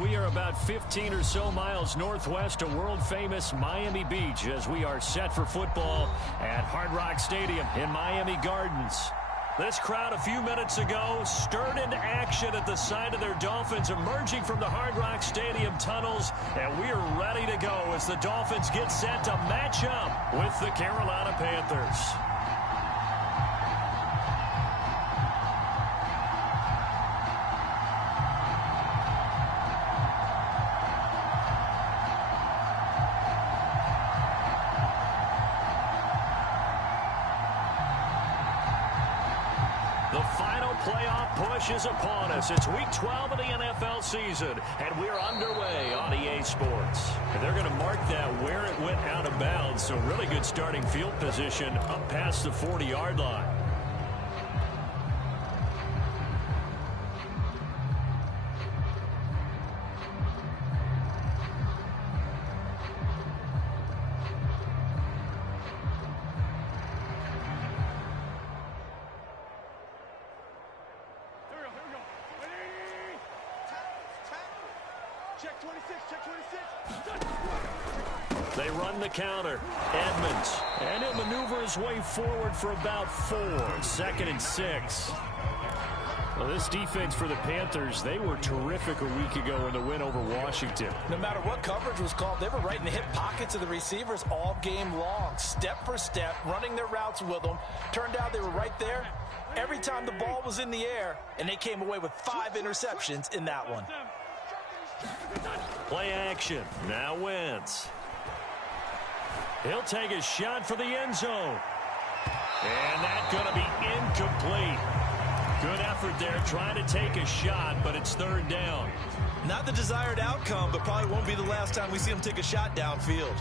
We are about 15 or so miles northwest of world-famous Miami Beach as we are set for football at Hard Rock Stadium in Miami Gardens. This crowd a few minutes ago stirred into action at the sight of their Dolphins emerging from the Hard Rock Stadium tunnels, and we are ready to go as the Dolphins get set to match up with the Carolina Panthers. Is upon us. It's week 12 of the NFL season, and we're underway on EA Sports. And they're going to mark that where it went out of bounds, so really good starting field position up past the 40-yard line. They run the counter. Edmonds. And he'll maneuver his way forward for about 4. 2nd and 6. Well, this defense for the Panthers, they were terrific a week ago in the win over Washington. No matter what coverage was called, they were right in the hip pockets of the receivers all game long. Step for step, running their routes with them. Turned out they were right there every time the ball was in the air, and they came away with 5 interceptions in that one. Play action. Now Wentz. He'll take a shot for the end zone. And that's going to be incomplete. Good effort there trying to take a shot, but it's 3rd down. Not the desired outcome, but probably won't be the last time we see him take a shot downfield.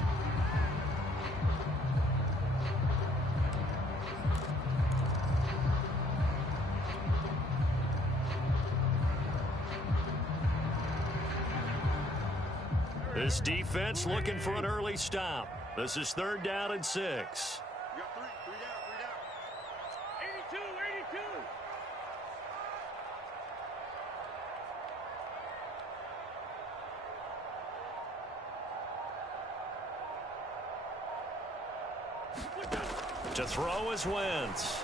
This defense looking for an early stop. This is 3rd down and 6. You got 3 down. 82. To throw is Wentz.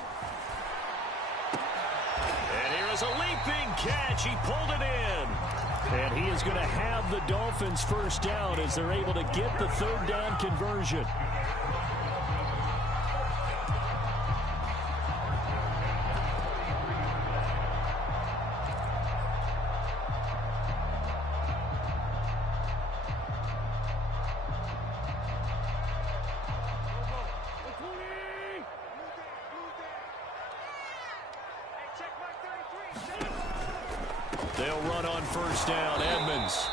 And here is a leaping catch. He pulled it in. And he is going to have the Dolphins first down as they're able to get the 3rd down conversion. They'll run on first down. Edmonds.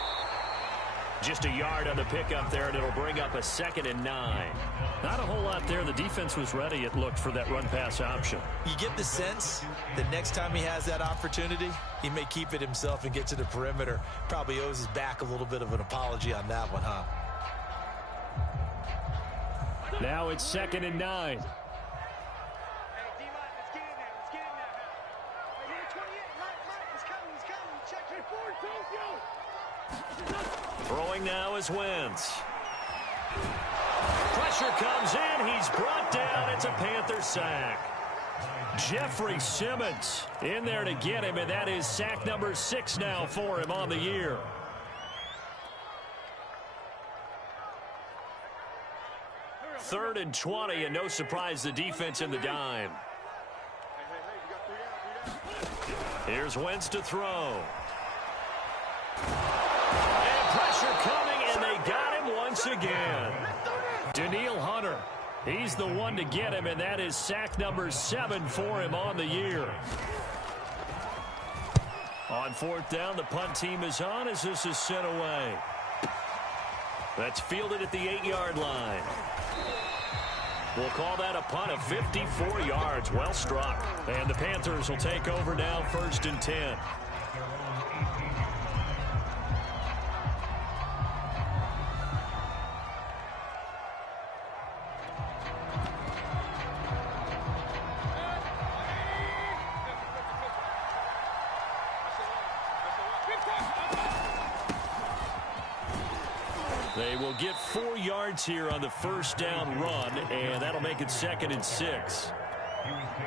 Just a yard on the pickup there, and it'll bring up a 2nd and 9. Not a whole lot there. The defense was ready, it looked, for that run-pass option. You get the sense that next time he has that opportunity, he may keep it himself and get to the perimeter. Probably owes his back a little bit of an apology on that one, huh? Now it's 2nd and 9. Throwing now is Wentz. Pressure comes in. He's brought down. It's a Panther sack. Jeffrey Simmons in there to get him, and that is sack number 6 now for him on the year. Third and 20, and no surprise, the defense in the dime. Here's Wentz to throw. Pressure coming, and they got him once again. Danielle Hunter, he's the one to get him, and that is sack number 7 for him on the year. On 4th down, the punt team is on as this is sent away. That's fielded at the 8-yard line. We'll call that a punt of 54 yards. Well struck. And the Panthers will take over now, 1st and 10. They will get 4 yards here on the first down run, and that'll make it 2nd and 6.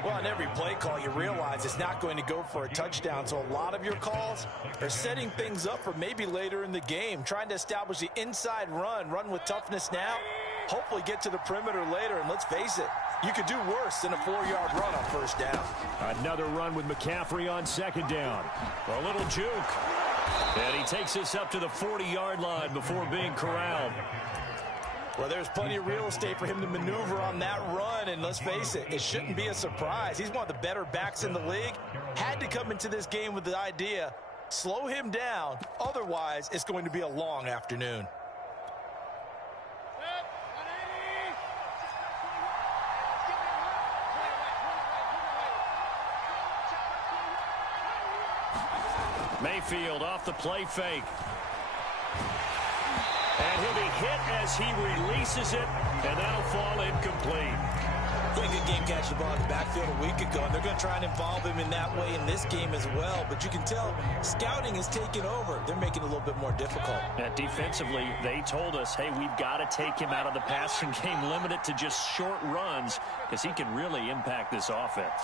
Well, on every play call, you realize it's not going to go for a touchdown, so a lot of your calls are setting things up for maybe later in the game, trying to establish the inside run with toughness now, hopefully get to the perimeter later, and let's face it, you could do worse than a 4-yard run on first down. Another run with McCaffrey on 2nd down. A little juke. And he takes us up to the 40-yard line before being corralled. Well, there's plenty of real estate for him to maneuver on that run, and let's face it, it shouldn't be a surprise. He's one of the better backs in the league. Had to come into this game with the idea, slow him down, otherwise it's going to be a long afternoon. Mayfield off the play fake. And he'll be hit as he releases it, and that'll fall incomplete. Pretty good game catching the ball in the backfield a week ago, and they're going to try and involve him in that way in this game as well. But you can tell scouting is taking over. They're making it a little bit more difficult. And defensively, they told us, hey, we've got to take him out of the passing game, limit it to just short runs, because he can really impact this offense.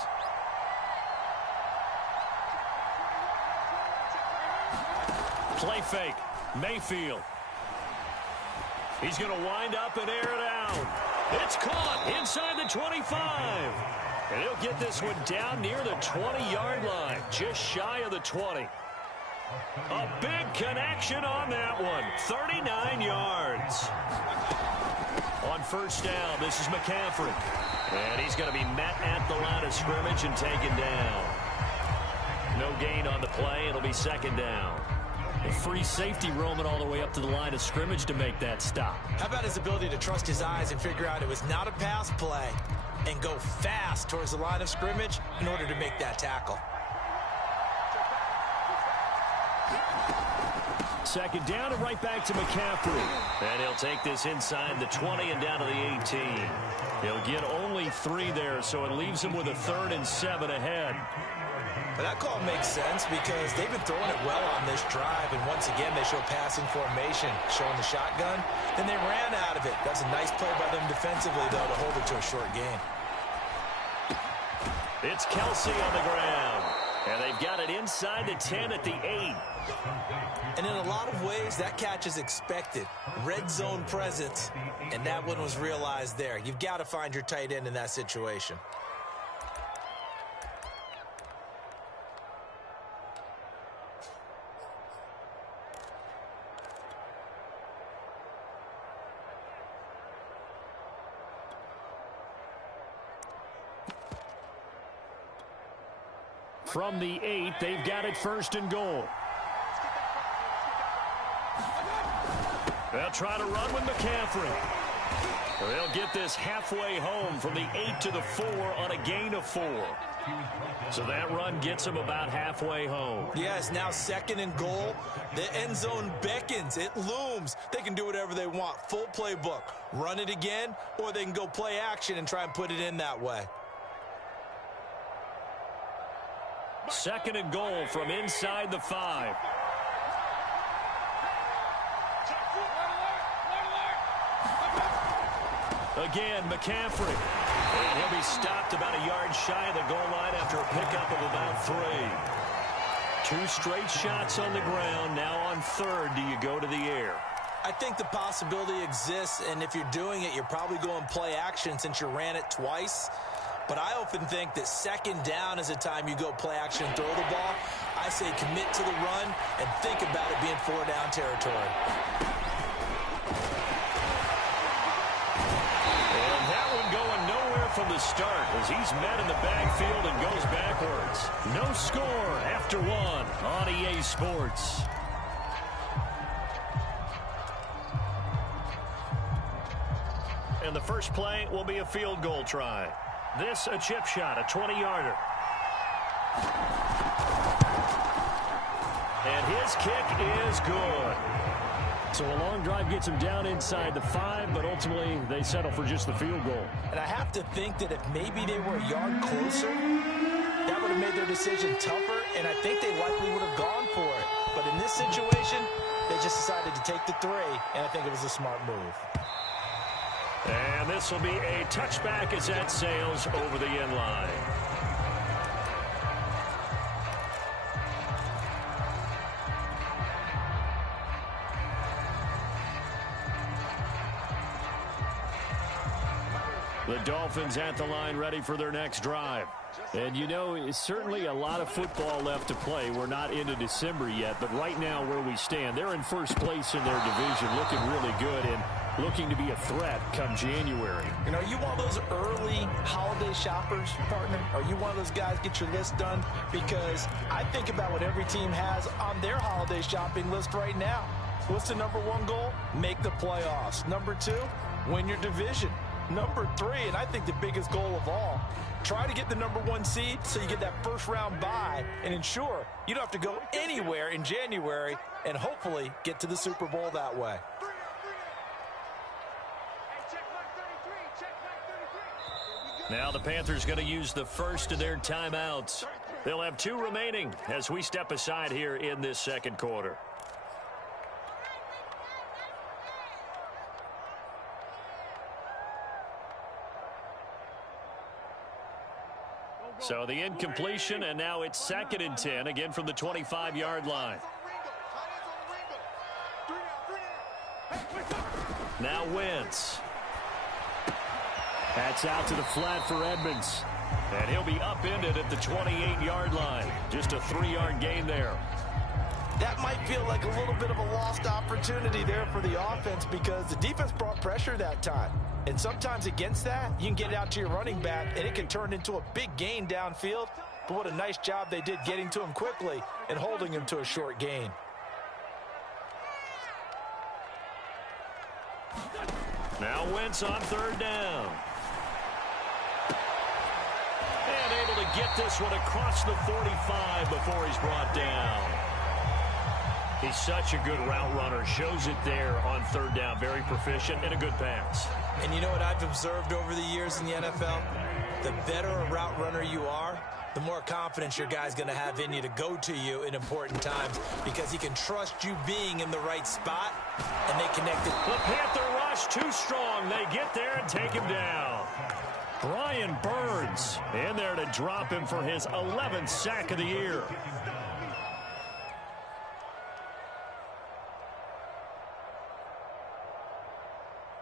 Play fake. Mayfield. He's going to wind up and air it out. It's caught inside the 25. And he'll get this one down near the 20-yard line, just shy of the 20. A big connection on that one. 39 yards. On first down, this is McCaffrey. And he's going to be met at the line of scrimmage and taken down. No gain on the play. It'll be 2nd down. A free safety roaming all the way up to the line of scrimmage to make that stop. How about his ability to trust his eyes and figure out it was not a pass play and go fast towards the line of scrimmage in order to make that tackle. 2nd down and right back to McCaffrey. And he'll take this inside the 20 and down to the 18. He'll get only 3 there, so it leaves him with a 3rd and 7 ahead. But that call makes sense because they've been throwing it well on this drive, and once again they show passing formation, showing the shotgun. Then they ran out of it. That's a nice play by them defensively, though, to hold it to a short gain. It's Kelsey on the ground, and they've got it inside the 10 at the 8. And in a lot of ways, that catch is expected. Red zone presence, and that one was realized there. You've got to find your tight end in that situation. From the 8, they've got it 1st and goal. They'll try to run with McCaffrey. They'll get this halfway home from the 8 to the 4 on a gain of 4. So that run gets them about halfway home. Yes, now 2nd and goal. The end zone beckons. It looms. They can do whatever they want. Full playbook. Run it again, or they can go play action and try and put it in that way. 2nd and goal from inside the 5. Again, McCaffrey. And he'll be stopped about a yard shy of the goal line after a pickup of about 3. 2 straight shots on the ground. Now on 3rd, do you go to the air? I think the possibility exists, and if you're doing it, you're probably going play action since you ran it twice. But I often think that 2nd down is a time you go play action and throw the ball. I say commit to the run and think about it being 4-down territory. And that one going nowhere from the start as he's met in the backfield and goes backwards. No score after 1 on EA Sports. And the first play will be a field goal try. This a chip shot, a 20-yarder. And his kick is good. So a long drive gets him down inside the 5, but ultimately they settle for just the field goal. And I have to think that if maybe they were a yard closer, that would have made their decision tougher, and I think they likely would have gone for it. But in this situation, They just decided to take the 3, and I think it was a smart move. And this will be a touchback as that sails over the end line. The Dolphins at the line ready for their next drive. And, you know, it's certainly a lot of football left to play. We're not into December yet, but right now where we stand, they're in first place in their division, looking really good and looking to be a threat come January. You know, are you one of those early holiday shoppers, partner? Are you one of those guys get your list done? Because I think about what every team has on their holiday shopping list right now. What's the number 1 goal? Make the playoffs. Number 2, win your division. Number 3, and I think the biggest goal of all, try to get the number 1 seed so you get that first round bye and ensure you don't have to go anywhere in January and hopefully get to the Super Bowl that way. Now the Panthers going to use the first of their timeouts. They'll have 2 remaining as we step aside here in this second quarter. So the incompletion, and now it's 2nd and 10, again from the 25-yard line. Now Wentz. That's out to the flat for Edmonds. And he'll be upended at the 28-yard line. Just a 3-yard gain there. That might feel like a little bit of a lost opportunity there for the offense because the defense brought pressure that time. And sometimes against that, you can get it out to your running back, and it can turn into a big gain downfield. But what a nice job they did getting to him quickly and holding him to a short gain. Now Wentz on 3rd down. And able to get this one across the 45 before he's brought down. He's such a good route runner. Shows it there on 3rd down. Very proficient and a good pass. And you know what I've observed over the years in the NFL? The better a route runner you are, the more confidence your guy's going to have in you to go to you in important times because he can trust you being in the right spot, and they connect it. The Panther rush too strong. They get there and take him down. Brian Burns in there to drop him for his 11th sack of the year.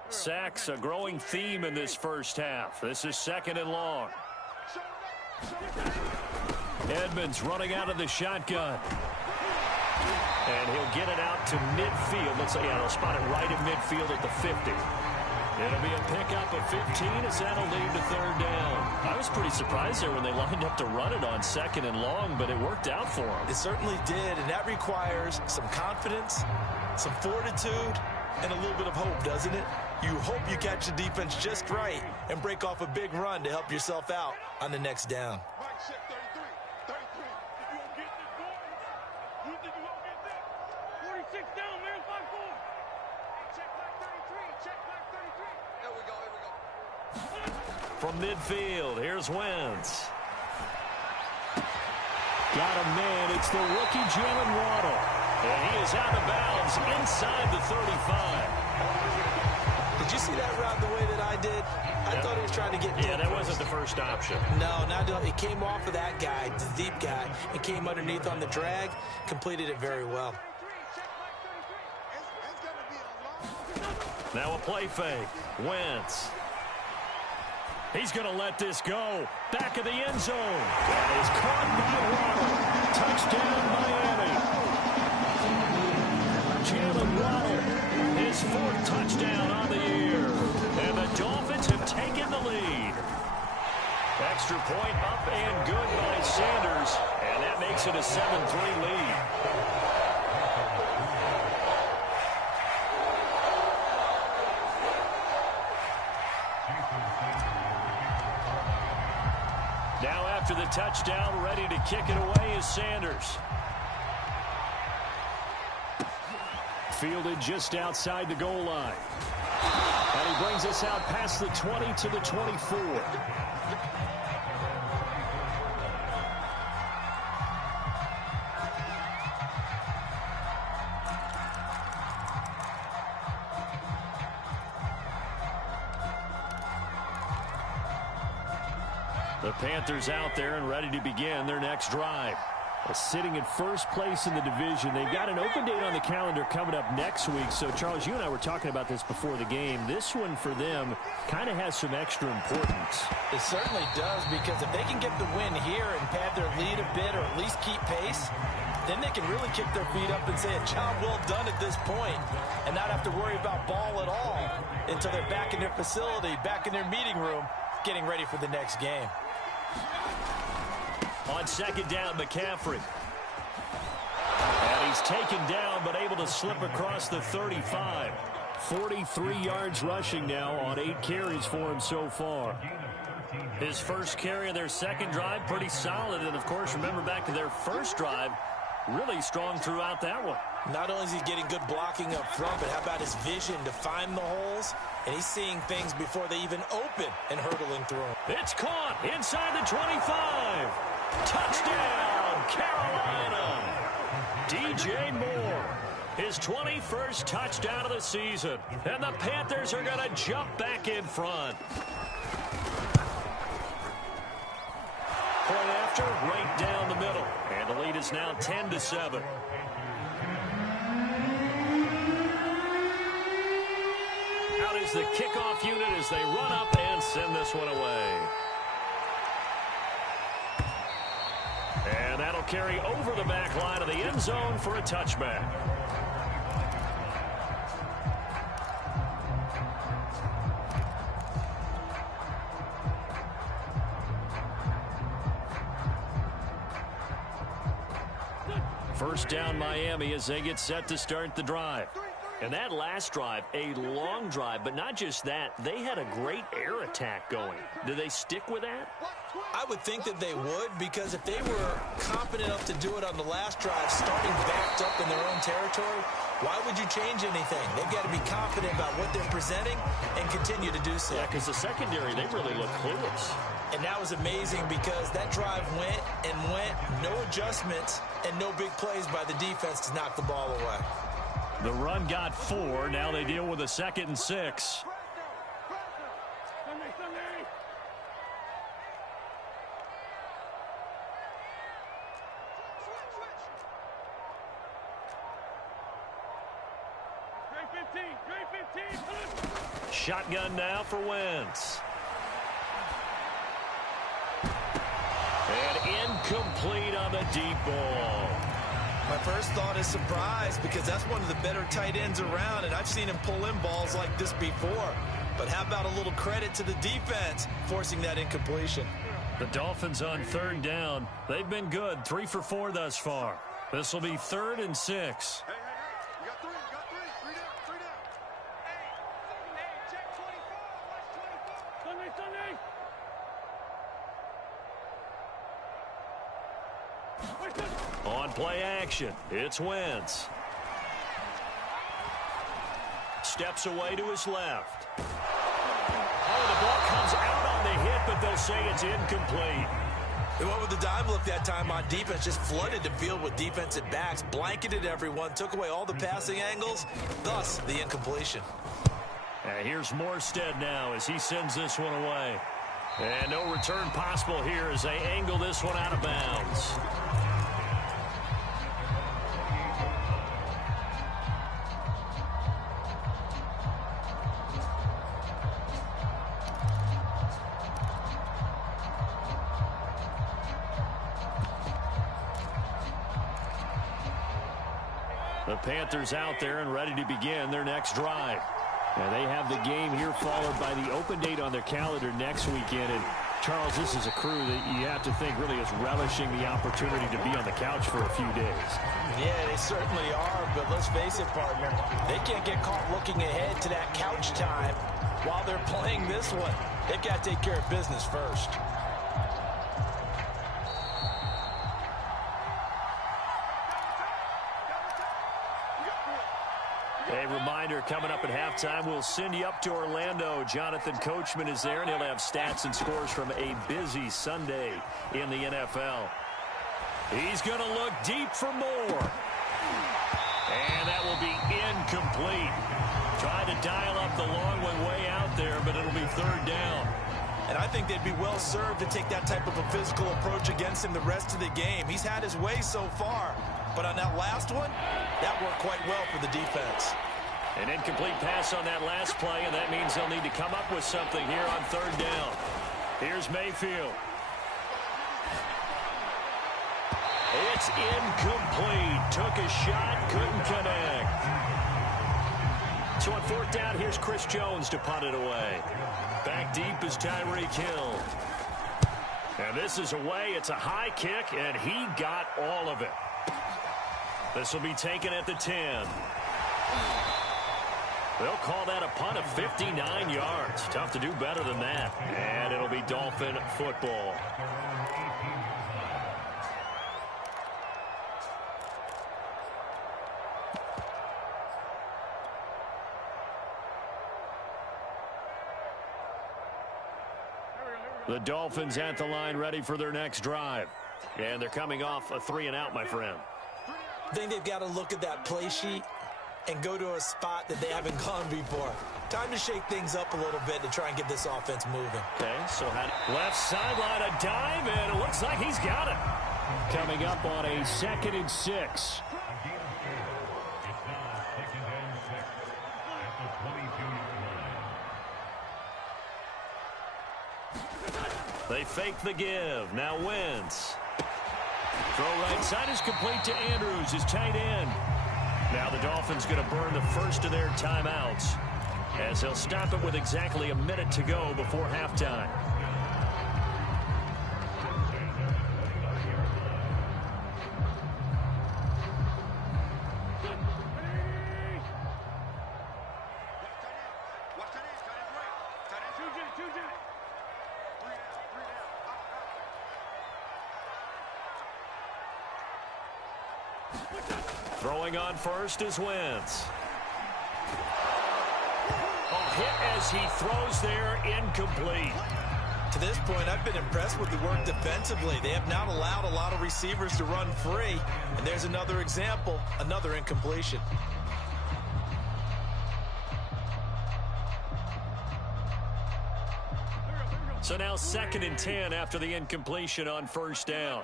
Sacks, a growing theme in this first half. This is 2nd and long. Edmonds running out of the shotgun. And he'll get it out to midfield. Let's say, they'll spot it right at midfield at the 50. It'll be a pickup of 15 as that'll lead to 3rd down. I was pretty surprised there when they lined up to run it on 2nd and long, but it worked out for them. It certainly did, and that requires some confidence, some fortitude, and a little bit of hope, doesn't it? You hope you catch the defense just right and break off a big run to help yourself out on the next down. From midfield, here's Wentz. Got a man. It's the rookie Jalen Waddle. And he is out of bounds inside the 35. Did you see that route the way that I did? I thought he was trying to get deep. Yeah, that wasn't the first option. No, not doing. It came off of that guy, the deep guy. It came underneath on the drag, completed it very well. Now a play fake. Wentz. He's going to let this go. Back of the end zone. That is caught by Waddle. Touchdown, Miami. Jalen Waddle, his 4th touchdown on the year. And the Dolphins have taken the lead. Extra point up and good by Sanders. And that makes it a 7-3 lead. Now after the touchdown, ready to kick it away is Sanders. Fielded just outside the goal line. And he brings us out past the 20 to the 24. The Panthers out there and ready to begin their next drive. Sitting in first place in the division. They've got an open date on the calendar coming up next week. So, Charles, you and I were talking about this before the game. This one for them kind of has some extra importance. It certainly does, because if they can get the win here and pad their lead a bit or at least keep pace, then they can really kick their feet up and say a job well done at this point and not have to worry about ball at all until they're back in their facility, back in their meeting room, getting ready for the next game. On second down, McCaffrey. And he's taken down, but able to slip across the 35. 43 yards rushing now on 8 carries for him so far. His first carry of their second drive, pretty solid. And, of course, remember back to their first drive, really strong throughout that one. Not only is he getting good blocking up front, but how about his vision to find the holes? And he's seeing things before they even open and hurtling through them. It's caught inside the 25. Touchdown, Carolina. DJ Moore, his 21st touchdown of the season. And the Panthers are going to jump back in front. Point after, right down the middle. And the lead is now 10-7. Out is the kickoff unit as they run up and send this one away. And that'll carry over the back line of the end zone for a touchback. First down Miami as they get set to start the drive. And that last drive, a long drive, but not just that, they had a great air attack going. Do they stick with that? I would think that they would, because if they were confident enough to do it on the last drive, starting backed up in their own territory, why would you change anything? They've got to be confident about what they're presenting and continue to do so. Yeah, because the secondary, they really look clueless. And that was amazing, because that drive went and went, no adjustments, and no big plays by the defense to knock the ball away. The run got 4. Now they deal with a 2nd and 6. Shotgun now for Wentz. And incomplete on the deep ball. My first thought is surprise, because that's one of the better tight ends around, and I've seen him pull in balls like this before. But how about a little credit to the defense forcing that incompletion? The Dolphins on 3rd down. They've been good, 3 for 4 thus far. This will be 3rd and 6. Hey, you got 3, Three down. Hey, check 24, watch 24. Sunday. On play action, it's Wentz. Steps away to his left. Oh, the ball comes out on the hit, but they'll say it's incomplete. They went with the dime look that time on defense, just flooded the field with defensive backs, blanketed everyone, took away all the passing angles, thus the incompletion. And here's Morstead now as he sends this one away. And no return possible here as they angle this one out of bounds. The Panthers out there and ready to begin their next drive. And they have the game here followed by the open date on their calendar next weekend. And Charles, this is a crew that you have to think really is relishing the opportunity to be on the couch for a few days. Yeah, they certainly are, but let's face it, partner, they can't get caught looking ahead to that couch time while they're playing this one. They've got to take care of business first. A reminder, coming up at halftime, we'll send you up to Orlando. Jonathan Coachman is there, and he'll have stats and scores from a busy Sunday in the NFL. He's going to look deep for more. And that will be incomplete. Trying to dial up the long one way out there, but it'll be 3rd down. And I think they'd be well served to take that type of a physical approach against him the rest of the game. He's had his way so far, but on that last one, that worked quite well for the defense. An incomplete pass on that last play, and that means they'll need to come up with something here on third down. Here's Mayfield. It's incomplete. Took a shot, couldn't connect. So on fourth down, here's Chris Jones to punt it away. Back deep is Tyreek Hill. And this is away. It's a high kick, and he got all of it. This will be taken at the 10. They'll call that a punt of 59 yards. Tough to do better than that. And it'll be Dolphin football. The Dolphins at the line ready for their next drive. And they're coming off a 3-and-out, my friend. I think they've got to look at that play sheet and go to a spot that they haven't gone before. Time to shake things up a little bit to try and get this offense moving. Okay, so left sideline, a dive, and it looks like he's got it. Coming up on a 2nd and 6. They fake the give. Now Wentz. Throw right side is complete to Andrews, his tight end. Now the Dolphins going to burn the first of their timeouts as they'll stop it with exactly a minute to go before halftime. Throwing on first is Wentz. Hit as he throws there, incomplete. To this point, I've been impressed with the work defensively. They have not allowed a lot of receivers to run free. And there's another example, another incompletion. So now 2nd and 10 after the incompletion on first down.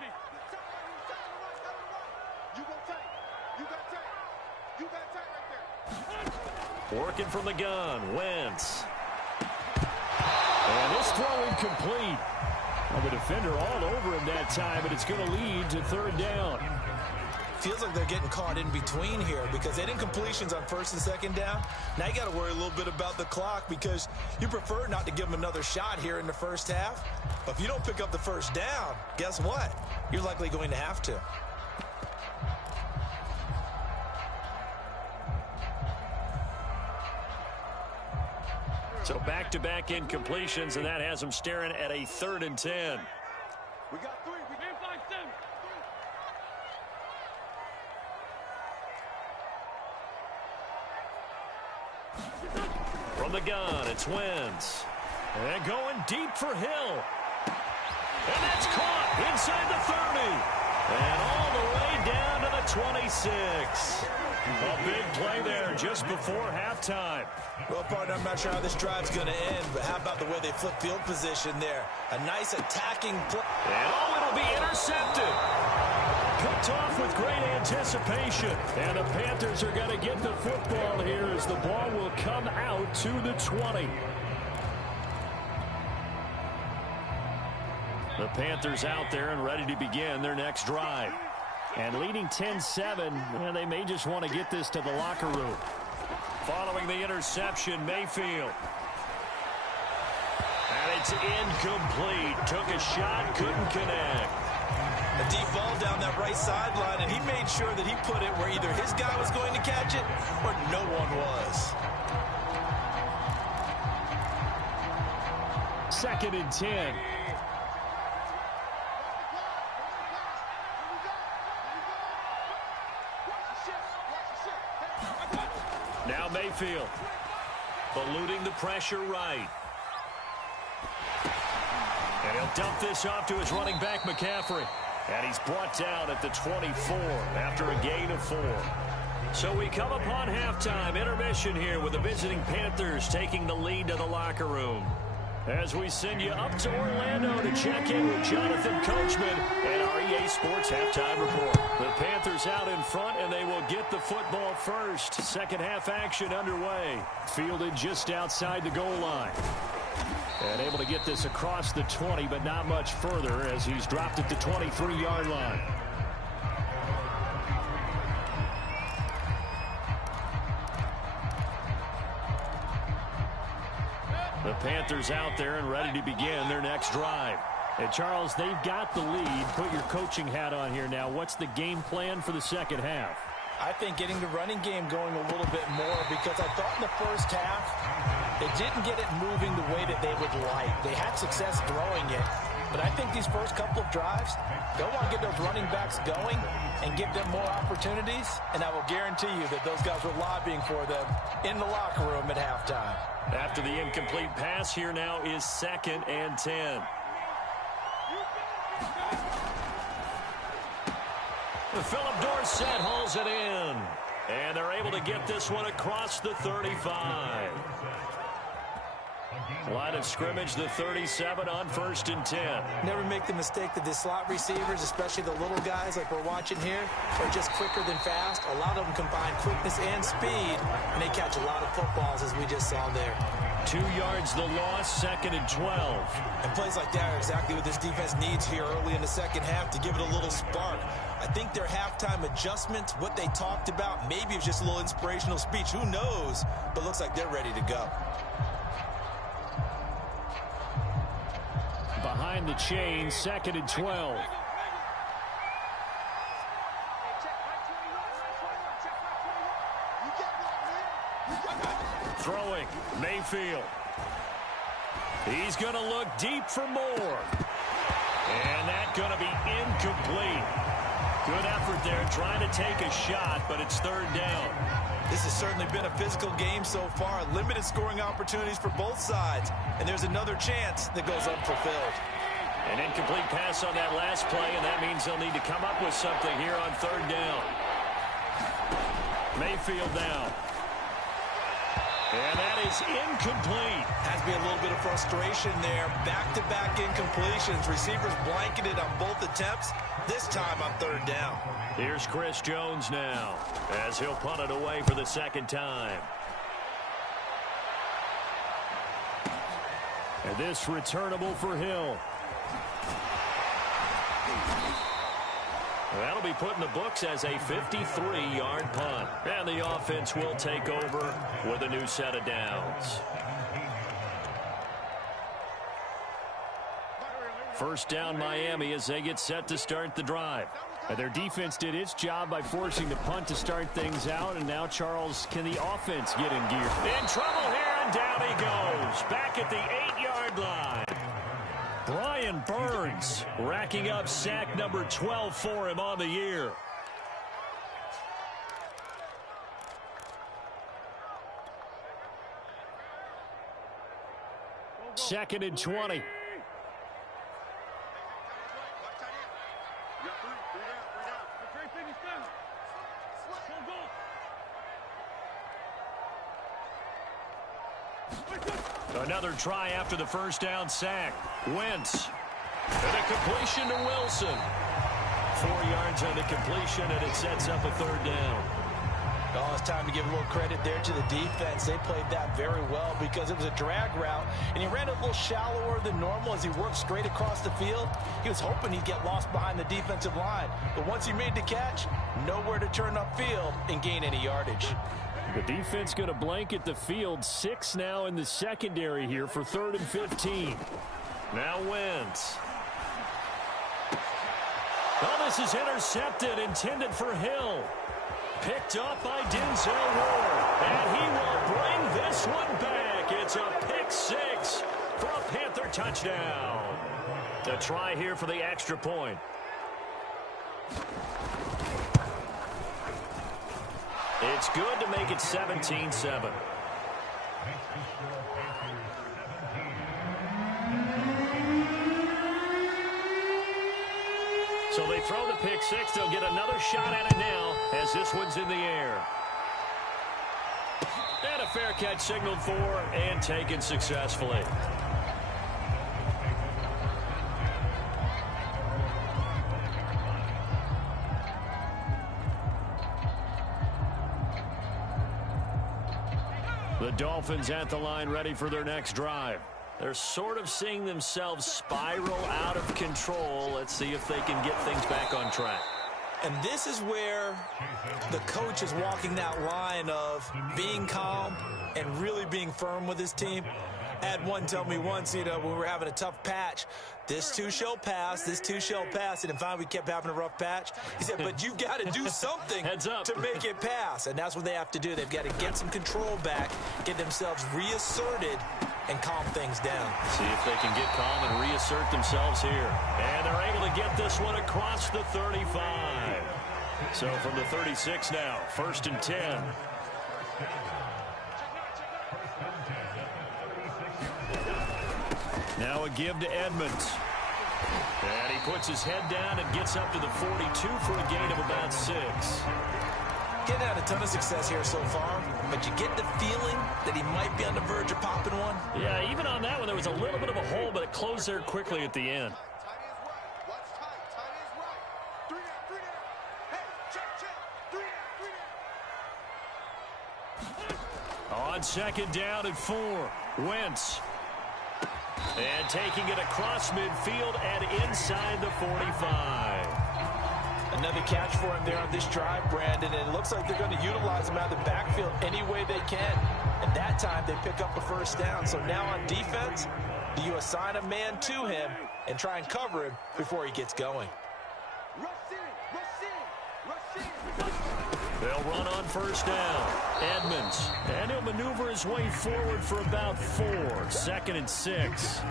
Working from the gun, Wentz. And this throw incomplete. Well, the defender all over him that time, but it's going to lead to 3rd down. Feels like they're getting caught in between here because they had incompletions on 1st and 2nd down. Now you got to worry a little bit about the clock because you prefer not to give them another shot here in the first half. But if you don't pick up the 1st down, guess what? You're likely going to have to. So back-to-back incompletions, and that has them staring at a 3rd and 10. We got 3. We can't fight them. From the gun, it's Wentz. And going deep for Hill. And that's caught inside the 30. And all the way down to the 26. A big play there just before halftime. Well, partner, I'm not sure how this drive's going to end, but how about the way they flip field position there? A nice attacking play. And it'll be intercepted. Picked off with great anticipation. And the Panthers are going to get the football here as the ball will come out to the 20. The Panthers out there and ready to begin their next drive. And leading 10-7, and they may just want to get this to the locker room. Following the interception, Mayfield. And it's incomplete. Took a shot, couldn't connect. A deep ball down that right sideline, and he made sure that he put it where either his guy was going to catch it or no one was. 2nd and 10. Now Mayfield, eluding the pressure right. And he'll dump this off to his running back, McCaffrey. And he's brought down at the 24 after a gain of 4. So we come upon halftime, intermission here with the visiting Panthers taking the lead to the locker room. As we send you up to Orlando to check in with Jonathan Coachman and our EA Sports Halftime Report. The Panthers out in front, and they will get the football first. Second half action underway. Fielded just outside the goal line. And able to get this across the 20, but not much further as he's dropped at the 23-yard line. The Panthers out there and ready to begin their next drive. And Charles, they've got the lead. Put your coaching hat on here now. What's the game plan for the second half? I think getting the running game going a little bit more, because I thought in the first half they didn't get it moving the way that they would like. They had success throwing it, but I think these first couple of drives, they'll want to get those running backs going and give them more opportunities, and I will guarantee you that those guys were lobbying for them in the locker room at halftime. After the incomplete pass, here now is 2nd and 10. Philip Dorsett hauls it in. And they're able to get this one across the 35. Line of scrimmage, the 37 on 1st and 10. Never make the mistake that the slot receivers, especially the little guys like we're watching here, are just quicker than fast. A lot of them combine quickness and speed, and they catch a lot of footballs, as we just saw there. 2 yards the loss, 2nd and 12. And plays like that are exactly what this defense needs here early in the second half to give it a little spark. I think their halftime adjustments, what they talked about, maybe it's just a little inspirational speech. Who knows? But looks like they're ready to go. Behind the chain, 2nd and 12. Throwing, Mayfield. He's going to look deep for more. And that's going to be incomplete. Good effort there, trying to take a shot, but it's 3rd down. This has certainly been a physical game so far. Limited scoring opportunities for both sides. And there's another chance that goes unfulfilled. An incomplete pass on that last play, and that means they'll need to come up with something here on 3rd down. Mayfield now. And that is incomplete. Has to be a little bit of frustration there. Back-to-back incompletions. Receivers blanketed on both attempts. This time on 3rd down. Here's Chris Jones now as he'll punt it away for the 2nd time. And this returnable for Hill. That'll be put in the books as a 53-yard punt. And the offense will take over with a new set of downs. 1st down Miami as they get set to start the drive. Their defense did its job by forcing the punt to start things out. And now, Charles, can the offense get in gear? In trouble here, and down he goes. Back at the 8-yard line. Brian Burns racking up sack number 12 for him on the year. Second and 20. Another try after the 1st down sack. Wentz. And a completion to Wilson. 4 yards on the completion, and it sets up a 3rd down. Oh, it's time to give a little credit there to the defense. They played that very well because it was a drag route, and he ran a little shallower than normal as he worked straight across the field. He was hoping he'd get lost behind the defensive line, but once he made the catch, nowhere to turn upfield and gain any yardage. The defense going to blanket the field. 6 now in the secondary here for 3rd and 15. Now Wentz. Oh, this is intercepted, intended for Hill. Picked up by Denzel Ward. And he will bring this one back. It's a pick 6 for a Panther touchdown. A try here for the extra point. It's good to make it 17-7. So they throw the pick 6. They'll get another shot at it now as this one's in the air. And a fair catch signaled for and taken successfully. The Dolphins at the line ready for their next drive. They're sort of seeing themselves spiral out of control. Let's see if they can get things back on track. And this is where the coach is walking that line of being calm and really being firm with his team. I had one tell me once, when we were having a tough patch, this too shall pass, this too shall pass. And finally we kept having a rough patch. He said, but you've got to do something to make it pass. And that's what they have to do. They've got to get some control back, get themselves reasserted, and calm things down. See if they can get calm and reassert themselves here. And they're able to get this one across the 35. So from the 36 now, 1st and 10. Now a give to Edmonds. And he puts his head down and gets up to the 42 for a gain of about 6. Getting had a ton of success here so far, but you get the feeling that he might be on the verge of popping one. Yeah, even on that one, there was a little bit of a hole, but it closed there quickly at the end. On 2nd down and 4, Wentz. And taking it across midfield and inside the 45. Another catch for him there on this drive, Brandon, and it looks like they're going to utilize him out of the backfield any way they can. And that time they pick up a 1st down. So now on defense, do you assign a man to him and try and cover him before he gets going? They'll run on 1st down. Edmonds. And he'll maneuver his way forward for about 4. 2nd and 6.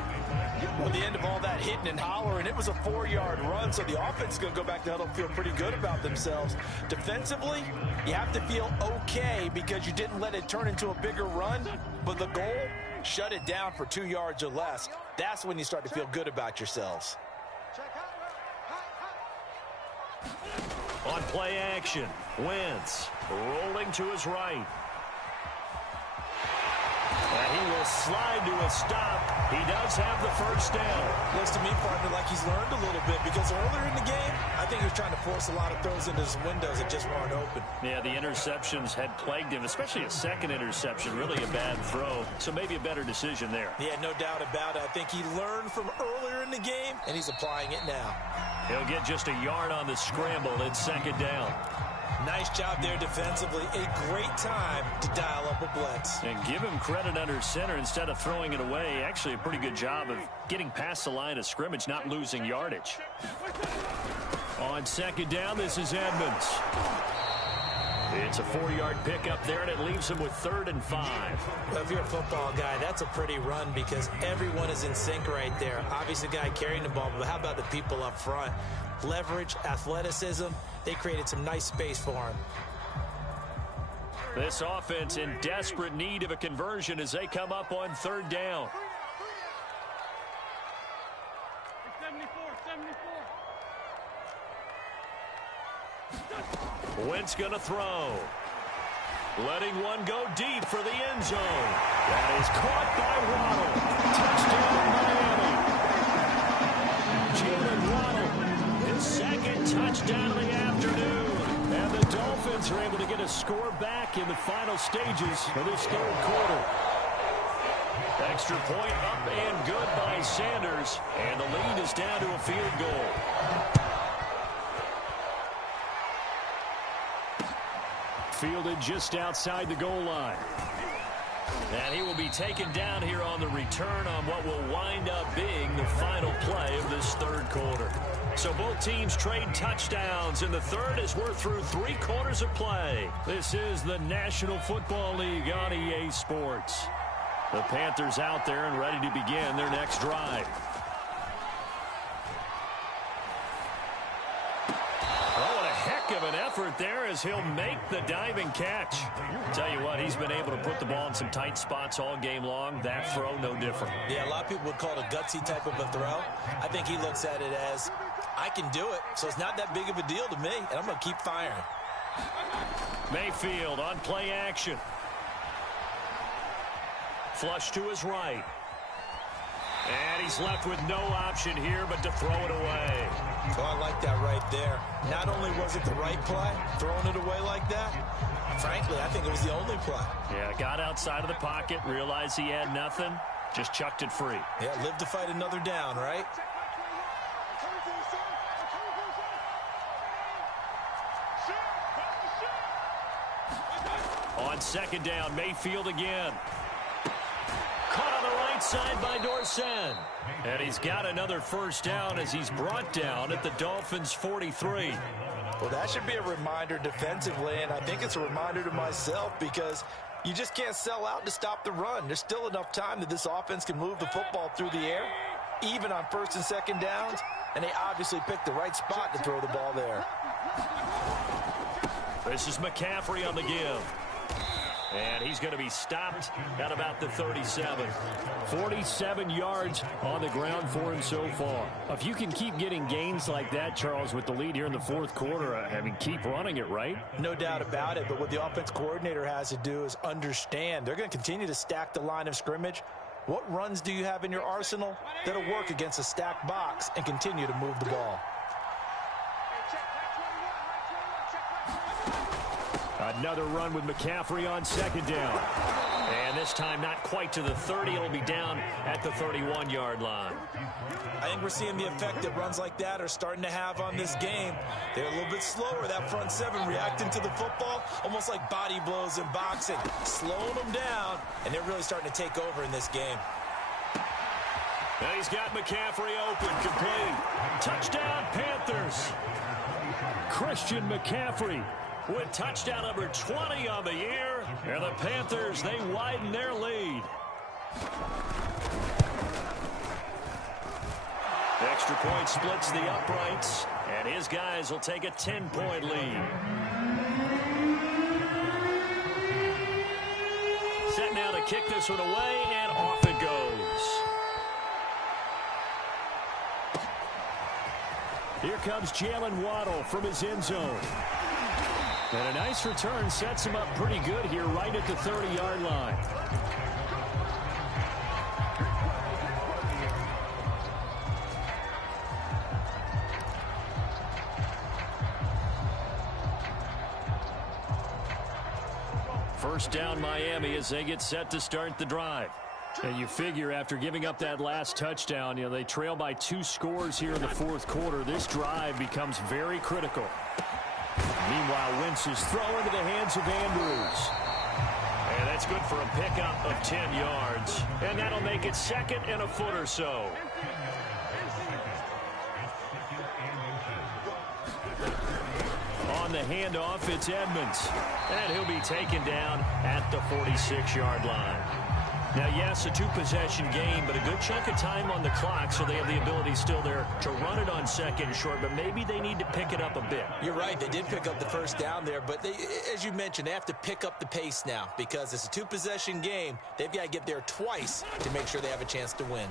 Well, the end of all that hitting and hollering, it was a 4-yard run, so the offense is going to go back to huddle and feel pretty good about themselves. Defensively, you have to feel okay because you didn't let it turn into a bigger run, but the goal, shut it down for 2 yards or less. That's when you start to feel good about yourselves. On play action, Wentz rolling to his right. And he will slide to a stop. He does have the 1st down. Looks to me, partner, like he's learned a little bit because earlier in the game, I think he was trying to force a lot of throws into his windows that just weren't open. Yeah, the interceptions had plagued him, especially a 2nd interception. Really a bad throw, so maybe a better decision there. Yeah, no doubt about it. I think he learned from earlier in the game, and he's applying it now. He'll get just a yard on the scramble. It's 2nd down. Nice job there defensively. A great time to dial up a blitz. And give him credit under center instead of throwing it away. Actually a pretty good job of getting past the line of scrimmage, not losing yardage. On 2nd down, this is Edmonds. It's a 4-yard pickup there, and it leaves him with 3rd and 5. Well, if you're a football guy, that's a pretty run because everyone is in sync right there. Obviously, the guy carrying the ball, but how about the people up front? Leverage, athleticism, they created some nice space for him. This offense in desperate need of a conversion as they come up on 3rd down. 74. Wentz gonna throw. Letting one go deep for the end zone. That is caught by Waddle. Touchdown Miami. Jalen Waddle, his 2nd touchdown of the afternoon. And the Dolphins are able to get a score back in the final stages of this 3rd quarter. Extra point up and good by Sanders. And the lead is down to a field goal. Fielded just outside the goal line. And he will be taken down here on the return on what will wind up being the final play of this 3rd quarter. So both teams trade touchdowns in the 3rd as we're through 3 quarters of play. This is the National Football League on EA Sports. The Panthers out there and ready to begin their next drive. Of an effort there as he'll make the diving catch. Tell you what, he's been able to put the ball in some tight spots all game long. That throw, no different. Yeah, a lot of people would call it a gutsy type of a throw. I think he looks at it as, I can do it, so it's not that big of a deal to me, and I'm going to keep firing. Mayfield on play action. Flush to his right. And he's left with no option here but to throw it away. Oh, I like that right right there. Not only was it the right play, throwing it away like that, frankly, I think it was the only play. Yeah, got outside of the pocket, realized he had nothing, just chucked it free. Yeah, live to fight another down, right? On second down, Mayfield again. Caught on the right side by Dorsen. And he's got another first down as he's brought down at the Dolphins' 43. Well, that should be a reminder defensively, and I think it's a reminder to myself because you just can't sell out to stop the run. There's still enough time that this offense can move the football through the air, even on first and second downs, and they obviously picked the right spot to throw the ball there. This is McCaffrey on the give. And he's going to be stopped at about the 37. 47 yards on the ground for him so far. If you can keep getting gains like that, Charles, with the lead here in the fourth quarter, I mean, keep running it, right? No doubt about it, but what the offense coordinator has to do is understand. They're going to continue to stack the line of scrimmage. What runs do you have in your arsenal that'll work against a stacked box and continue to move the ball? Another run with McCaffrey on second down. And this time not quite to the 30. It'll be down at the 31-yard line. I think we're seeing the effect that runs like that are starting to have on this game. They're a little bit slower, that front seven, reacting to the football, almost like body blows in boxing, slowing them down, and they're really starting to take over in this game. And he's got McCaffrey open, complete. Touchdown, Panthers. Christian McCaffrey with touchdown number 20 on the year. And the Panthers, they widen their lead. Extra point splits the uprights, and his guys will take a 10-point lead. Set now to kick this one away, and off it goes. Here comes Jalen Waddle from his end zone. And a nice return sets him up pretty good here right at the 30-yard line. First down Miami as they get set to start the drive. And you figure after giving up that last touchdown, they trail by 2 scores here in the fourth quarter. This drive becomes very critical. Meanwhile, Wentz is thrown into the hands of Andrews. And that's good for a pickup of 10 yards. And that'll make it second and a foot or so. On the handoff, it's Edmonds. And he'll be taken down at the 46-yard line. Now, yes, a 2-possession game, but a good chunk of time on the clock, so they have the ability still there to run it on second and short, but maybe they need to pick it up a bit. You're right. They did pick up the first down there, but they, as you mentioned, they have to pick up the pace now because it's a 2-possession game. They've got to get there twice to make sure they have a chance to win.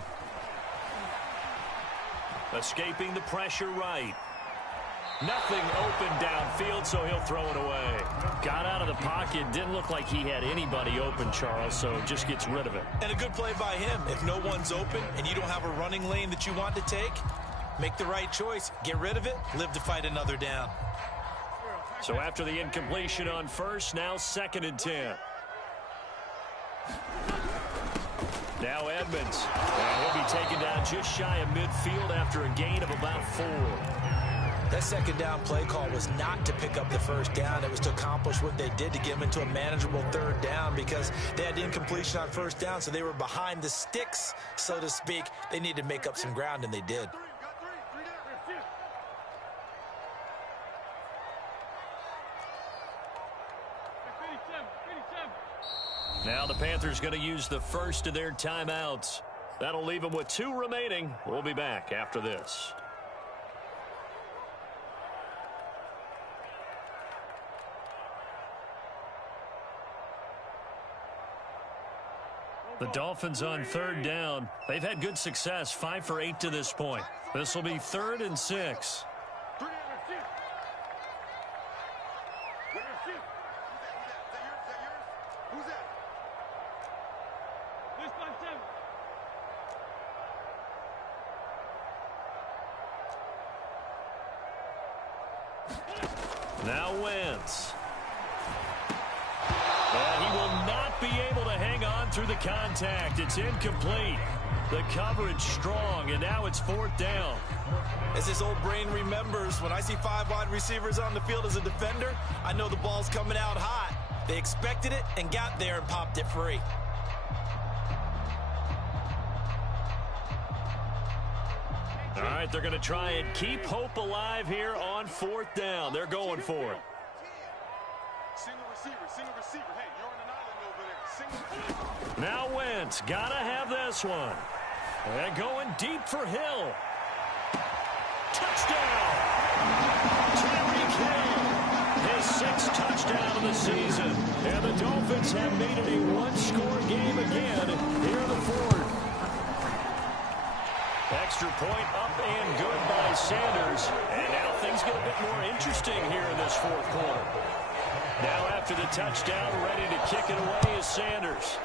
Escaping the pressure right. Nothing open downfield, so he'll throw it away. Got out of the pocket. Didn't look like he had anybody open, Charles, so just gets rid of it. And a good play by him. If no one's open and you don't have a running lane that you want to take, make the right choice. Get rid of it. Live to fight another down. So after the incompletion on first, now second and 10. Now Edmonds. And he'll be taken down just shy of midfield after a gain of about 4. That second down play call was not to pick up the first down. It was to accomplish what they did to get them into a manageable third down because they had incompletion on first down, so they were behind the sticks, so to speak. They needed to make up some ground, and they did. Now the Panthers going to use the first of their timeouts. That'll leave them with 2 remaining. We'll be back after this. The Dolphins on third down. They've had good success, 5 for 8 to this point. This will be 3rd and 6. Now Wentz. And he will not be able to hang on through the contact. It's incomplete. The coverage strong, and now it's 4th down. As his old brain remembers, when I see 5 wide receivers on the field as a defender, I know the ball's coming out hot. They expected it and got there and popped it free. All right, they're going to try and keep hope alive here on 4th down. They're going for it. Single receiver. Hey, you're on an island over there. Single receiver. Now Wentz, got to have this one. And going deep for Hill. Touchdown! Tyreek Hill, his 6th touchdown of the season. And the Dolphins have made it a one-score game again here in the 4th. Extra point up and good by Sanders. And now things get a bit more interesting here in this 4th quarter. Now after the touchdown, ready to kick it away is Sanders.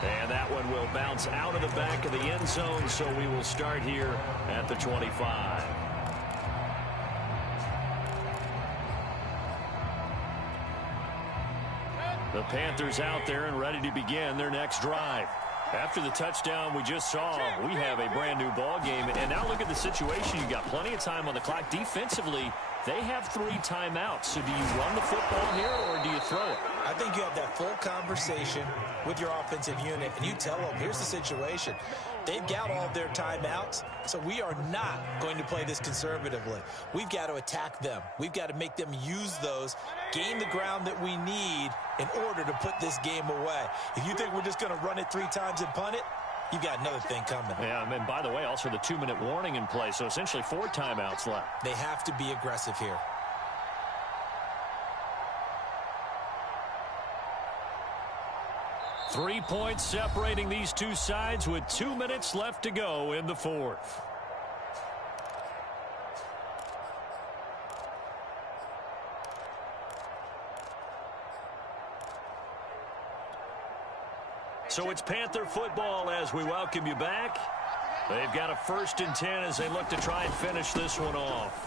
And that one will bounce out of the back of the end zone, so we will start here at the 25. The Panthers out there and ready to begin their next drive. After the touchdown we just saw, we have a brand new ball game. And now look at the situation. You got plenty of time on the clock. Defensively, they have 3 timeouts. So do you run the football here or do you throw it? I think you have that full conversation with your offensive unit, and you tell them, here's the situation. They've got all of their timeouts, so we are not going to play this conservatively. We've got to attack them. We've got to make them use those, gain the ground that we need in order to put this game away. If you think we're just going to run it 3 times and punt it, you've got another thing coming. Yeah, and by the way, also the 2-minute warning in play, so essentially 4 timeouts left. They have to be aggressive here. Three points separating these two sides with 2 minutes left to go in the 4th. So it's Panther football as we welcome you back. They've got a 1st and 10 as they look to try and finish this one off.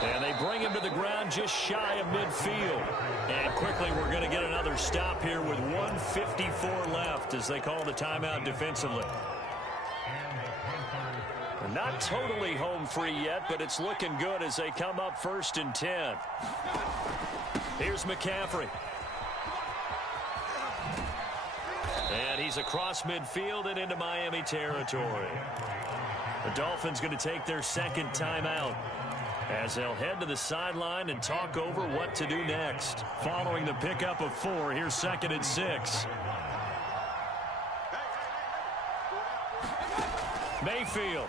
And they bring him to the ground just shy of midfield. And quickly we're going to get another stop here with 1:54 left as they call the timeout defensively. And not totally home free yet, but it's looking good as they come up 1st and 10. Here's McCaffrey. And he's across midfield and into Miami territory. The Dolphins going to take their 2nd timeout as they'll head to the sideline and talk over what to do next. Following the pickup of 4, here's 2nd and 6. Mayfield.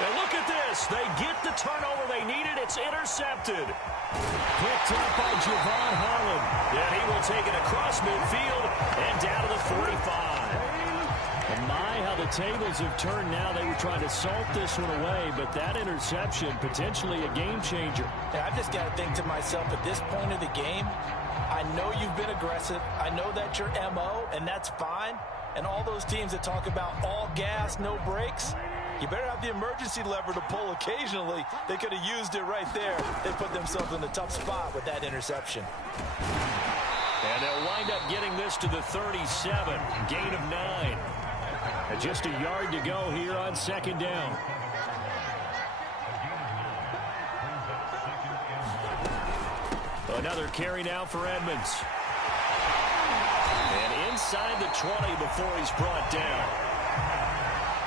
And look at this. They get the turnover they needed. It's intercepted. Picked up by Javon Holland. And he will take it across midfield and down to the 45. And my, how the tables have turned now. They were trying to salt this one away, but that interception, potentially a game changer. And I've just got to think to myself, at this point of the game, I know you've been aggressive. I know that's your MO, and that's fine. And all those teams that talk about all gas, no brakes, you better have the emergency lever to pull occasionally. They could have used it right there. They put themselves in a tough spot with that interception. And they'll wind up getting this to the 37, gain of 9. And just a yard to go here on 2nd down. Another carry now for Edmonds. And inside the 20 before he's brought down.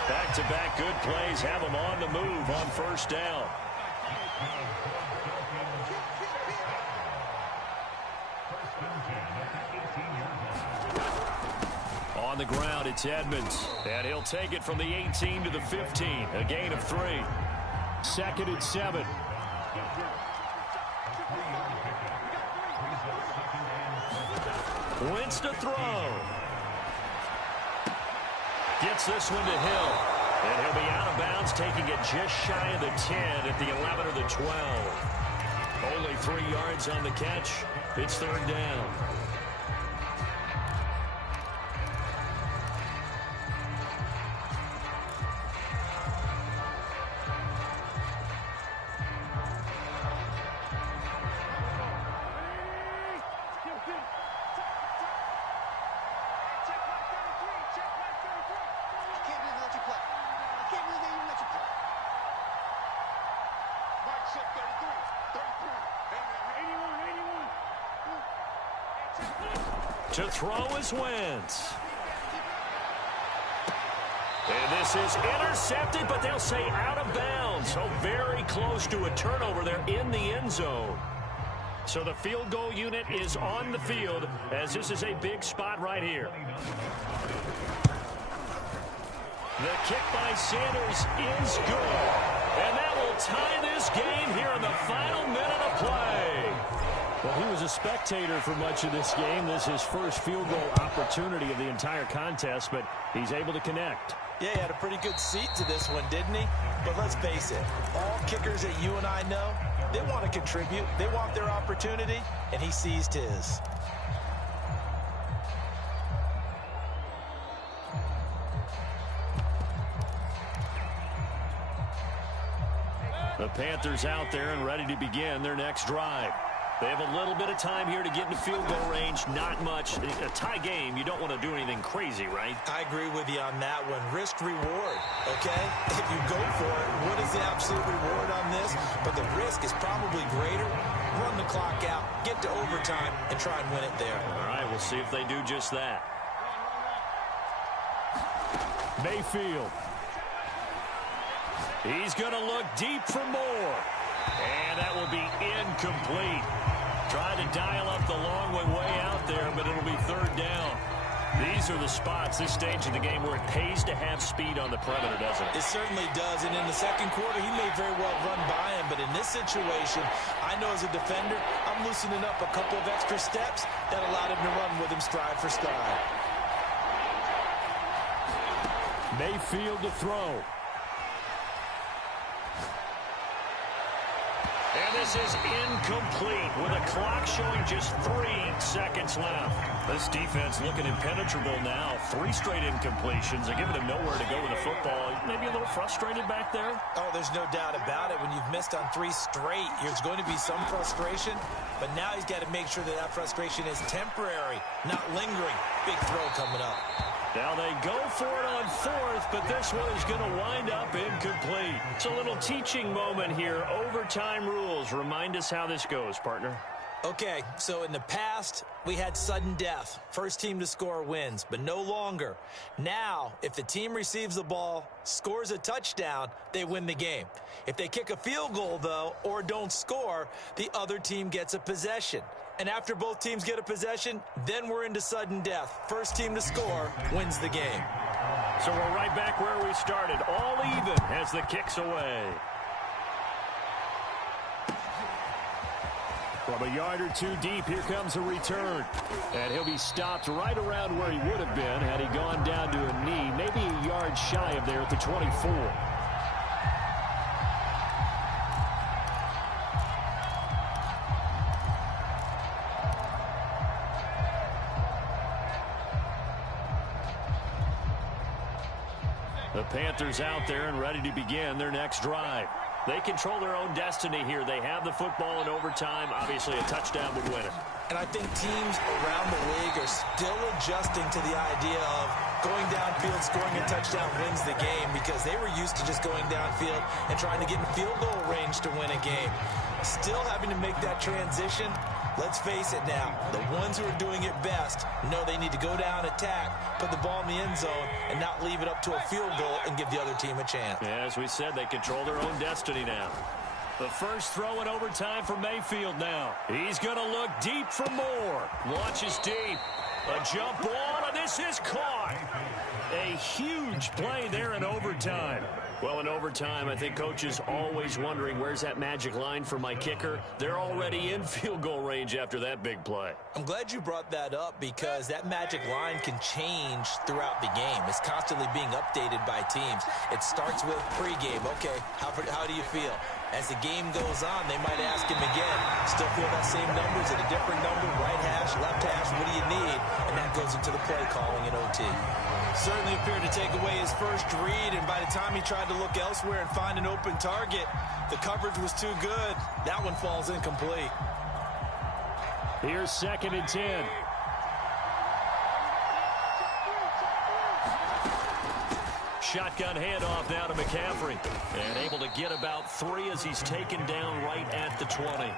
Back-to-back good plays have him on the move on 1st down. On the ground, it's Edmonds. And he'll take it from the 18 to the 15. A gain of 3. 2nd and 7. Wentz to throw. Gets this one to Hill. And he'll be out of bounds, taking it just shy of the 10 at the 11 or the 12. Only 3 yards on the catch. It's 3rd down. To throw is Wentz. And this is intercepted, but they'll say out of bounds. So very close to a turnover there in the end zone. So the field goal unit is on the field as this is a big spot right here. The kick by Sanders is good. And that will tie this game here in the final minute of play. Well, he was a spectator for much of this game. This is his first field goal opportunity of the entire contest, but he's able to connect. Yeah, he had a pretty good seat to this one, didn't he? But let's face it, all kickers that you and I know, they want to contribute. They want their opportunity, and he seized his. The Panthers out there and ready to begin their next drive. They have a little bit of time here to get into field goal range. Not much. A tie game, you don't want to do anything crazy, right? I agree with you on that one. Risk reward, okay? If you go for it, what is the absolute reward on this? But the risk is probably greater. Run the clock out, get to overtime, and try and win it there. All right, we'll see if they do just that. Mayfield. He's going to look deep for more. And that will be incomplete. Trying to dial up the long way out there, but it'll be third down. These are the spots, this stage of the game, where it pays to have speed on the perimeter, doesn't it? It certainly does. And in the second quarter, he may very well run by him. But in this situation, I know as a defender, I'm loosening up a couple of extra steps that allowed him to run with him stride for stride. Mayfield to throw. And this is incomplete with a clock showing just 3 seconds left. This defense looking impenetrable now. 3 straight incompletions. They're giving him nowhere to go with the football. Maybe a little frustrated back there? Oh, there's no doubt about it. When you've missed on 3 straight, there's going to be some frustration. But now he's got to make sure that that frustration is temporary, not lingering. Big throw coming up. Now they go for it on 4th, but this one is going to wind up incomplete. It's a little teaching moment here. Overtime rules. Remind us how this goes, partner. Okay, so in the past, we had sudden death. First team to score wins, but no longer. Now, if the team receives the ball, scores a touchdown, they win the game. If they kick a field goal, though, or don't score, the other team gets a possession. And after both teams get a possession, then we're into sudden death. First team to score wins the game. So we're right back where we started. All even as the kick's away. From a yard or 2 deep, here comes a return. And he'll be stopped right around where he would have been had he gone down to a knee, maybe a yard shy of there at the 24. The Panthers out there and ready to begin their next drive. They control their own destiny here. They have the football in overtime. Obviously, a touchdown would win it. And I think teams around the league are still adjusting to the idea of going downfield, scoring a touchdown wins the game, because they were used to just going downfield and trying to get in field goal range to win a game. Still having to make that transition. Let's face it now, the ones who are doing it best know they need to go down, attack, put the ball in the end zone, and not leave it up to a field goal and give the other team a chance. Yeah, as we said, they control their own destiny now. The first throw in overtime for Mayfield now. He's going to look deep for more. Launches deep. A jump ball, and this is caught. A huge play there in overtime. Well, in overtime, I think Coach is always wondering, where's that magic line for my kicker? They're already in field goal range after that big play. I'm glad you brought that up, because that magic line can change throughout the game. It's constantly being updated by teams. It starts with pregame. Okay, how do you feel? As the game goes on, they might ask him again. Still feel that same number? Is it a different number? Right hash, left hash, what do you need? And that goes into the play calling in OT. Certainly appeared to take away his first read, and by the time he tried to look elsewhere and find an open target, the coverage was too good. That one falls incomplete. Here's 2nd and 10. Shotgun handoff now to McCaffrey. And able to get about 3 as he's taken down right at the 20.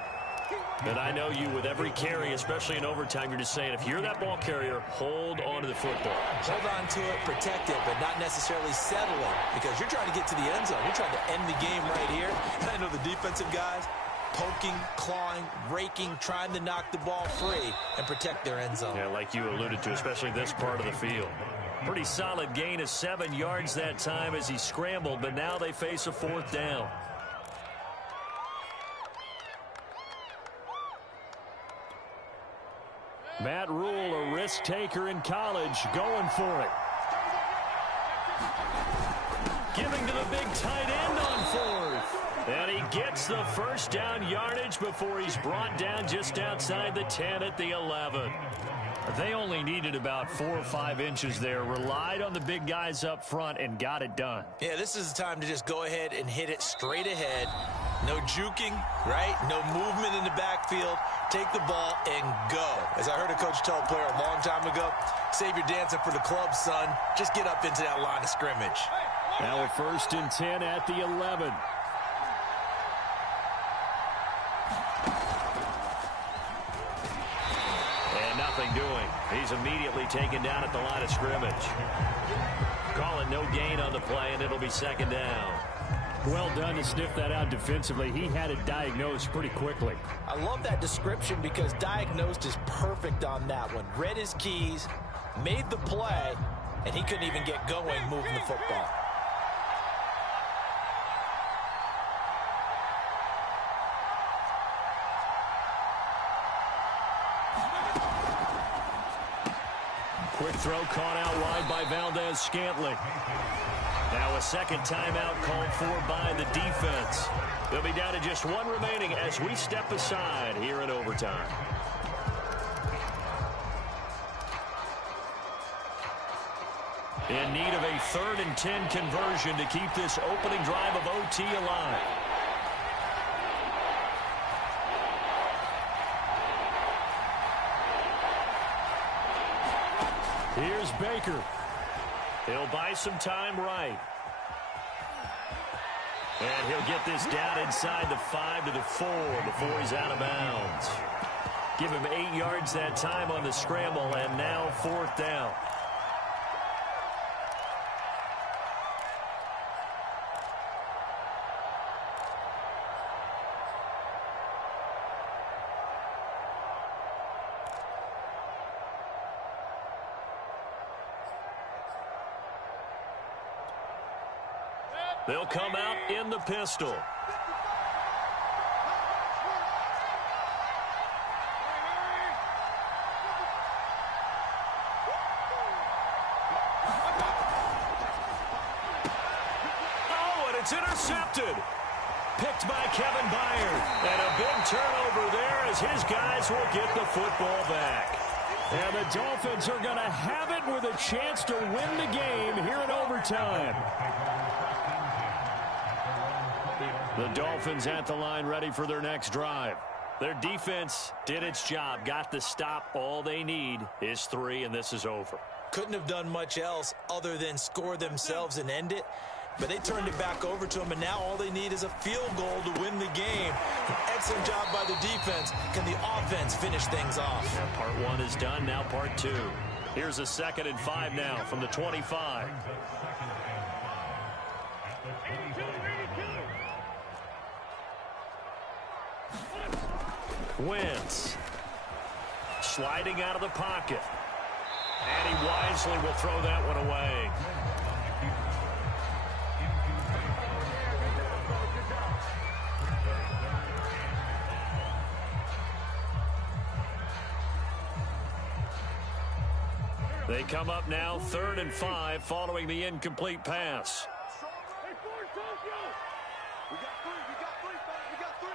And I know you, with every carry, especially in overtime, you're just saying, if you're that ball carrier, hold on to the football. Hold on to it, protect it, but not necessarily settle it, because you're trying to get to the end zone. You're trying to end the game right here. And I know the defensive guys poking, clawing, raking, trying to knock the ball free and protect their end zone. Yeah, like you alluded to, especially this part of the field. Pretty solid gain of 7 yards that time as he scrambled, but now they face a 4th down. Matt Rule, a risk taker in college, going for it. Giving to the big tight end on 4th. And he gets the first down yardage before he's brought down just outside the 10 at the 11. They only needed about 4 or 5 inches there, relied on the big guys up front, and got it done. Yeah, this is the time to just go ahead and hit it straight ahead. No juking, right? No movement in the backfield. Take the ball and go. As I heard a coach tell a player a long time ago, save your dancing for the club, son. Just get up into that line of scrimmage. Now a 1st and 10 at the 11. And nothing doing. He's immediately taken down at the line of scrimmage. Call it no gain on the play, and it'll be 2nd down. Well done to sniff that out defensively. He had it diagnosed pretty quickly. I love that description because diagnosed is perfect on that one. Read his keys, made the play, and he couldn't even get going moving the football. Quick throw caught out wide by Valdez-Scantling. Now a 2nd timeout called for by the defense. They'll be down to just 1 remaining as we step aside here in overtime. In need of a 3rd and 10 conversion to keep this opening drive of OT alive. Here's Baker. He'll buy some time right. And he'll get this down inside the 5 to the 4 before he's out of bounds. Give him 8 yards that time on the scramble, and now 4th down. They'll come out in the pistol. Oh, and it's intercepted. Picked by Kevin Byard. And a big turnover there as his guys will get the football back. And the Dolphins are going to have it with a chance to win the game here in overtime. The Dolphins at the line ready for their next drive. Their defense did its job, got the stop. All they need is 3, and this is over. Couldn't have done much else other than score themselves and end it. But they turned it back over to them, and now all they need is a field goal to win the game. An excellent job by the defense. Can the offense finish things off? Yeah, part 1 is done, now part 2. Here's a 2nd and 5 now from the 25. Wentz sliding out of the pocket. And he wisely will throw that one away. They come up now 3rd and 5 following the incomplete pass. We got 3, fellas, we got 3.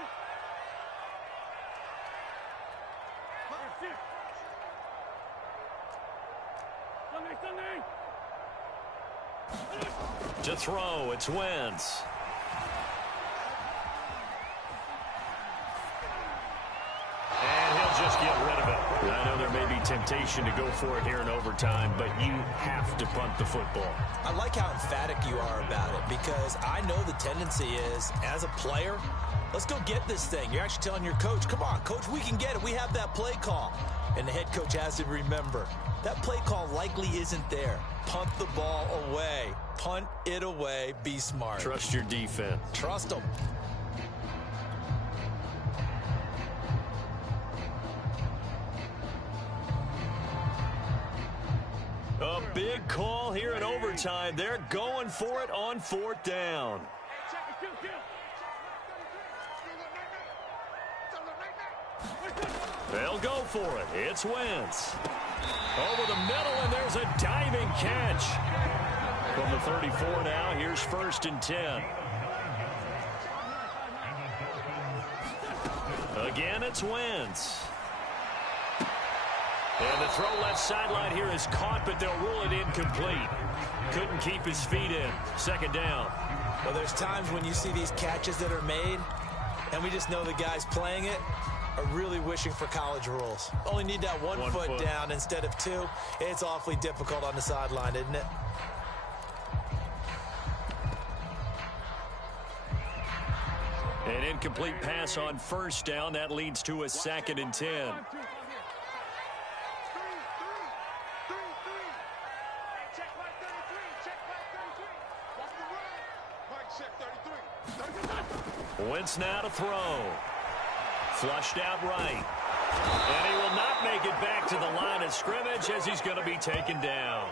To throw, it's Wentz. And he'll just get rid of it. I know there may be temptation to go for it here in overtime, but you have to punt the football. I like how emphatic you are about it because I know the tendency is, as a player, Let's go get this thing. You're actually telling your coach, come on, coach, we can get it. We have that play call. And the head coach has to remember, that play call likely isn't there. Punt the ball away. Punt it away. Be smart. Trust your defense. Trust them. A big call here in overtime. They're going for it on 4th down. They'll go for it. It's Wentz. Over the middle, and there's a diving catch. From the 34 now, here's 1st and 10. Again, it's Wentz. And the throw left sideline here is caught, but they'll rule it incomplete. Couldn't keep his feet in. 2nd down. Well, there's times when you see these catches that are made, and we just know the guys playing it are really wishing for college rules. Only need that one foot down instead of 2. It's awfully difficult on the sideline, isn't it? An incomplete pass on 1st down. That leads to a 2nd and 10. Wentz now to throw. Flushed out right. And he will not make it back to the line of scrimmage as he's going to be taken down.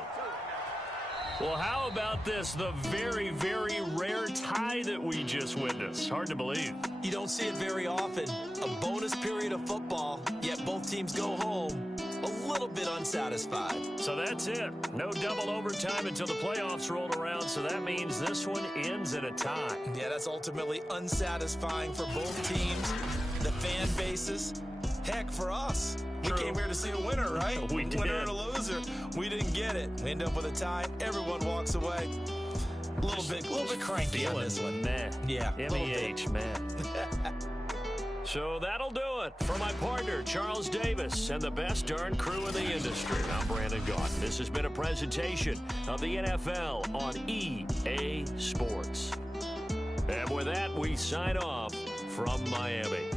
Well, how about this? The very, very rare tie that we just witnessed. Hard to believe. You don't see it very often. A bonus period of football, yet both teams go home a little bit unsatisfied. So that's it. No double overtime until the playoffs rolled around, so that means this one ends in a tie. Yeah, that's ultimately unsatisfying for both teams, the fan bases. Heck, for us. True. We came here to see a winner, right? We did. Winner and a loser. We didn't get it. We end up with a tie. Everyone walks away. A little bit cranky on this one. Meh. Yeah. MEH, man. So that'll do it for my partner, Charles Davis, and the best darn crew in the industry. I'm Brandon Gaudin. This has been a presentation of the NFL on EA Sports. And with that, we sign off from Miami.